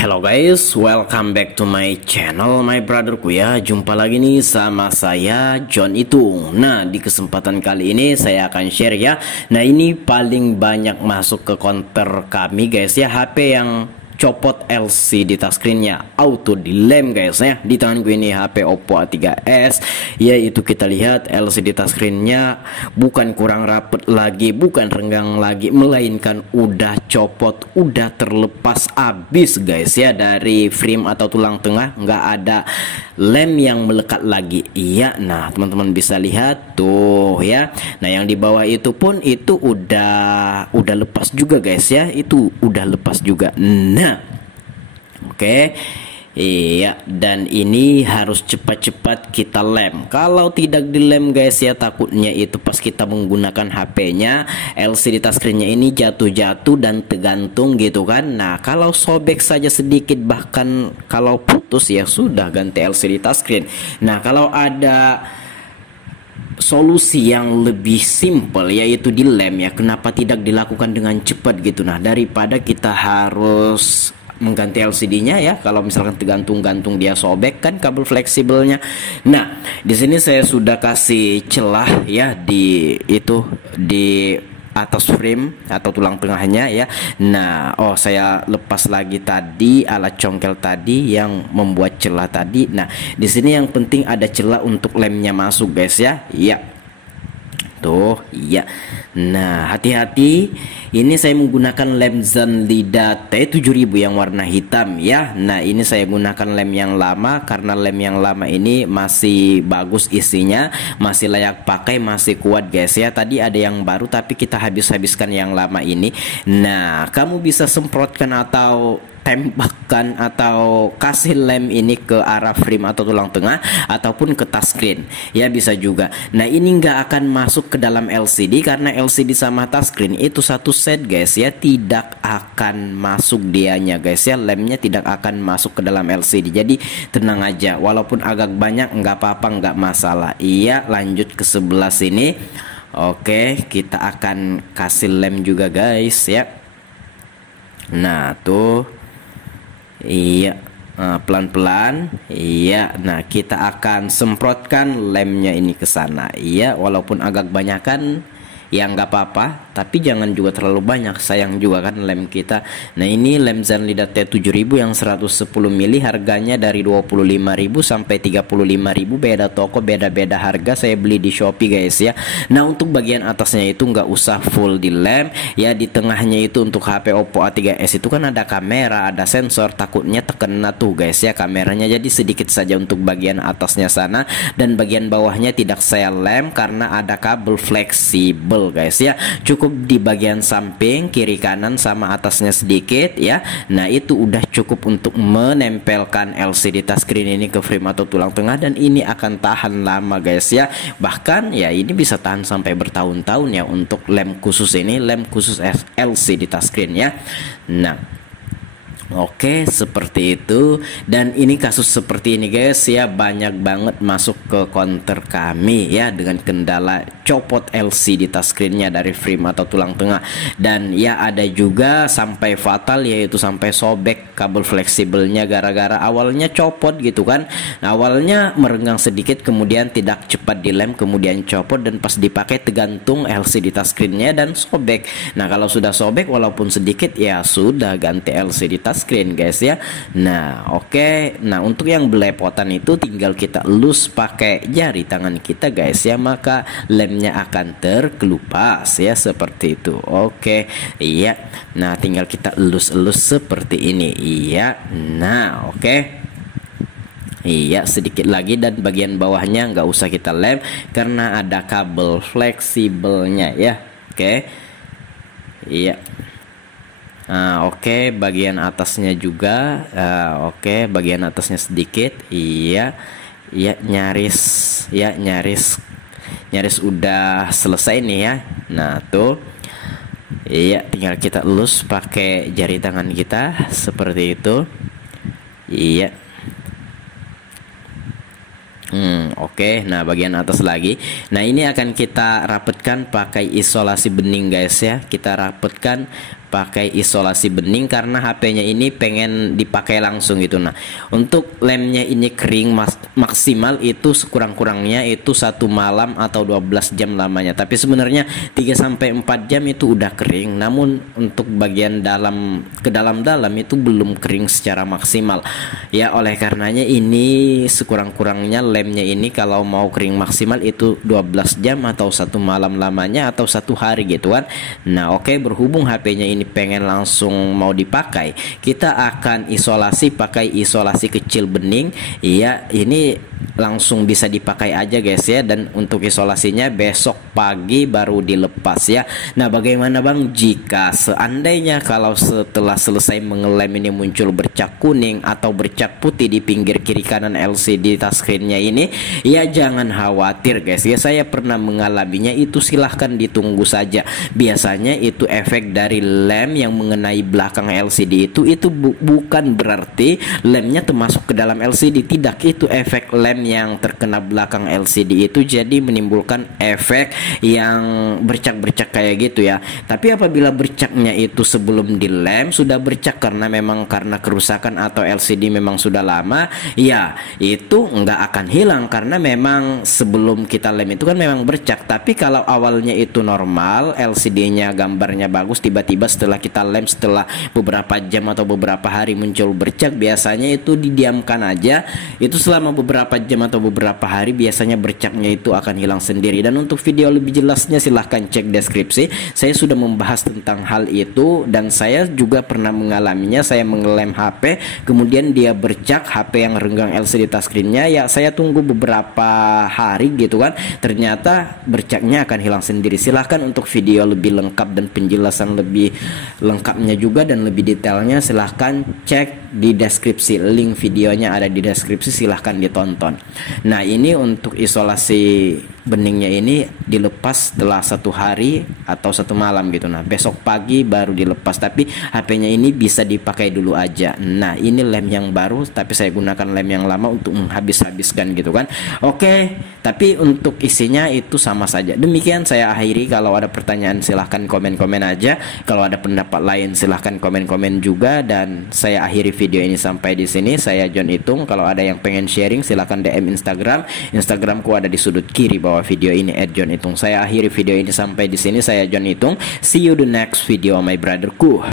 Hello guys, welcome back to my channel, my brotherku ya. Jumpa lagi nih sama saya John itu. Nah, di kesempatan kali ini saya akan share ya. Nah, ini paling banyak masuk ke counter kami guys ya, HP yang copot LCD touchscreen-nya auto dilem guys ya. Di tangan gue ini HP Oppo A3s, yaitu kita lihat LCD touchscreen-nya bukan kurang rapet lagi, bukan renggang lagi, melainkan udah copot, udah terlepas abis guys ya dari frame atau tulang tengah, nggak ada lem yang melekat lagi. Iya, nah teman-teman bisa lihat tuh ya. Nah, yang di bawah itu pun itu udah lepas juga guys ya, itu udah lepas juga. Nah, oke. Iya, dan ini harus cepat-cepat kita lem. Kalau tidak dilem guys ya, takutnya itu pas kita menggunakan HP-nya, LCD touchscreen-nya ini jatuh-jatuh dan tergantung gitu kan. Nah, kalau sobek saja sedikit, bahkan kalau putus ya sudah ganti LCD touchscreen. Nah, kalau ada solusi yang lebih simple yaitu dilem ya, kenapa tidak dilakukan dengan cepat gitu. Nah, daripada kita harus mengganti LCD-nya ya, kalau misalkan tergantung-gantung dia sobek kan kabel fleksibelnya. Nah, di sini saya sudah kasih celah ya di atas frame atau tulang tengahnya ya. Nah, saya lepas lagi tadi alat congkel tadi yang membuat celah tadi. Nah, di sini yang penting ada celah untuk lemnya masuk guys ya. Iya. Tuh, iya. Nah, hati-hati. Ini saya menggunakan lem Zenlida T7000 yang warna hitam ya. Nah, ini saya gunakan lem yang lama karena lem yang lama ini masih bagus isinya, masih layak pakai, masih kuat guys ya. Tadi ada yang baru tapi kita habiskan yang lama ini. Nah, kamu bisa semprotkan atau tembakkan atau kasih lem ini ke arah frame atau tulang tengah ataupun ke touchscreen ya, bisa juga. Nah, ini nggak akan masuk ke dalam LCD karena LCD sama touchscreen itu satu set guys ya, tidak akan masuk dianya guys ya, lemnya tidak akan masuk ke dalam LCD. Jadi tenang aja, walaupun agak banyak nggak apa-apa, nggak masalah. Iya, lanjut ke sebelah sini. Oke, kita akan kasih lem juga guys ya. Nah, tuh. Iya, pelan-pelan. Iya, nah kita akan semprotkan lemnya ini ke sana. Iya, walaupun agak banyakan ya nggak apa-apa, tapi jangan juga terlalu banyak, sayang juga kan lem kita. Nah, ini lem Zenlida T7000 yang 110 mili, harganya dari 25.000 sampai 35.000, beda toko beda-beda harga. Saya beli di Shopee guys ya. Nah, untuk bagian atasnya itu nggak usah full di lem ya, di tengahnya itu untuk HP Oppo A3s itu kan ada kamera, ada sensor, takutnya terkena tuh guys ya kameranya. Jadi sedikit saja untuk bagian atasnya sana, dan bagian bawahnya tidak saya lem karena ada kabel fleksibel guys ya. Cukup di bagian samping, kiri kanan sama atasnya sedikit ya. Nah, itu udah cukup untuk menempelkan LCD touchscreen ini ke frame atau tulang tengah, dan ini akan tahan lama guys ya. Bahkan ya ini bisa tahan sampai bertahun-tahun ya untuk lem khusus ini, lem khusus LCD touchscreen ya. Nah, oke, seperti itu. Dan ini kasus seperti ini guys ya, banyak banget masuk ke counter kami ya, dengan kendala copot LCD touchscreen-nya dari frame atau tulang tengah. Dan ya ada juga sampai fatal, yaitu sampai sobek kabel fleksibelnya gara-gara awalnya copot gitu kan. Nah, awalnya merenggang sedikit, kemudian tidak cepat dilem, kemudian copot, dan pas dipakai tergantung LCD touchscreen-nya dan sobek. Nah, kalau sudah sobek walaupun sedikit ya sudah ganti LCD touchscreen guys ya. Nah, oke. Nah, untuk yang belepotan itu tinggal kita elus pakai jari tangan kita guys ya, maka lemnya akan terkelupas ya, seperti itu. Oke, iya. Nah, tinggal kita elus-elus seperti ini. Iya. Nah, oke. Iya, sedikit lagi, dan bagian bawahnya nggak usah kita lem karena ada kabel fleksibelnya ya. Oke. Iya. Oke, bagian atasnya juga. Oke, bagian atasnya sedikit. Iya. Iya, nyaris udah selesai nih ya. Nah, tuh. Iya, tinggal kita elus pakai jari tangan kita seperti itu. Iya. Oke. Nah, bagian atas lagi. Nah, ini akan kita rapetkan pakai isolasi bening guys ya. Kita rapetkan pakai isolasi bening karena HP-nya ini pengen dipakai langsung gitu. Nah, untuk lemnya ini kering maksimal itu sekurang-kurangnya itu 1 malam atau 12 jam lamanya. Tapi sebenarnya 3 sampai 4 jam itu udah kering. Namun untuk bagian dalam ke dalam-dalam itu belum kering secara maksimal. Ya, oleh karenanya ini sekurang-kurangnya lemnya ini kalau mau kering maksimal itu 12 jam atau 1 malam lamanya atau 1 hari gitu kan. Nah, oke, berhubung HP-nya ini pengen langsung mau dipakai, kita akan isolasi pakai isolasi kecil bening. Ya, ini langsung bisa dipakai aja guys ya, dan untuk isolasinya besok pagi baru dilepas ya. Nah, bagaimana Bang jika seandainya kalau setelah selesai mengelem ini muncul bercak kuning atau bercak putih di pinggir kiri kanan LCD touchscreen-nya ini? Ya, jangan khawatir guys ya, saya pernah mengalaminya, itu silahkan ditunggu saja. Biasanya itu efek dari lem yang mengenai belakang LCD itu bukan berarti lemnya termasuk ke dalam LCD, tidak, itu efek lem yang terkena belakang LCD itu jadi menimbulkan efek yang bercak-bercak kayak gitu ya. Tapi apabila bercaknya itu sebelum dilem sudah bercak karena kerusakan atau LCD memang sudah lama, ya itu nggak akan hilang karena memang sebelum kita lem itu kan memang bercak. Tapi kalau awalnya itu normal, LCD-nya gambarnya bagus, tiba-tiba setelah kita lem setelah beberapa jam atau beberapa hari muncul bercak, biasanya itu didiamkan aja. Itu selama beberapa jam atau beberapa hari biasanya bercaknya itu akan hilang sendiri. Dan untuk video lebih jelasnya silahkan cek deskripsi. Saya sudah membahas tentang hal itu dan saya juga pernah mengalaminya. Saya mengelem HP kemudian dia bercak, HP yang renggang LCD touchscreen-nya, ya saya tunggu beberapa hari gitu kan, ternyata bercaknya akan hilang sendiri. Silahkan untuk video lebih lengkap dan penjelasan lebih lengkapnya juga dan lebih detailnya silahkan cek di deskripsi, link videonya ada di deskripsi, silahkan ditonton. Nah, ini untuk isolasi beningnya ini dilepas setelah 1 hari atau 1 malam gitu. Nah, besok pagi baru dilepas, tapi HP-nya ini bisa dipakai dulu aja. Nah, ini lem yang baru tapi saya gunakan lem yang lama untuk menghabis-habiskan gitu kan. Oke, tapi untuk isinya itu sama saja. Demikian saya akhiri. Kalau ada pertanyaan silahkan komen-komen aja. Kalau ada pendapat lain silahkan komen-komen juga, dan saya akhiri video ini sampai di sini. Saya John Itung. Kalau ada yang pengen sharing silahkan DM Instagramku ada di sudut kiri bawah video ini @John Itung. Saya akhiri video ini sampai di sini. Saya John Itung. See you the next video my brotherku.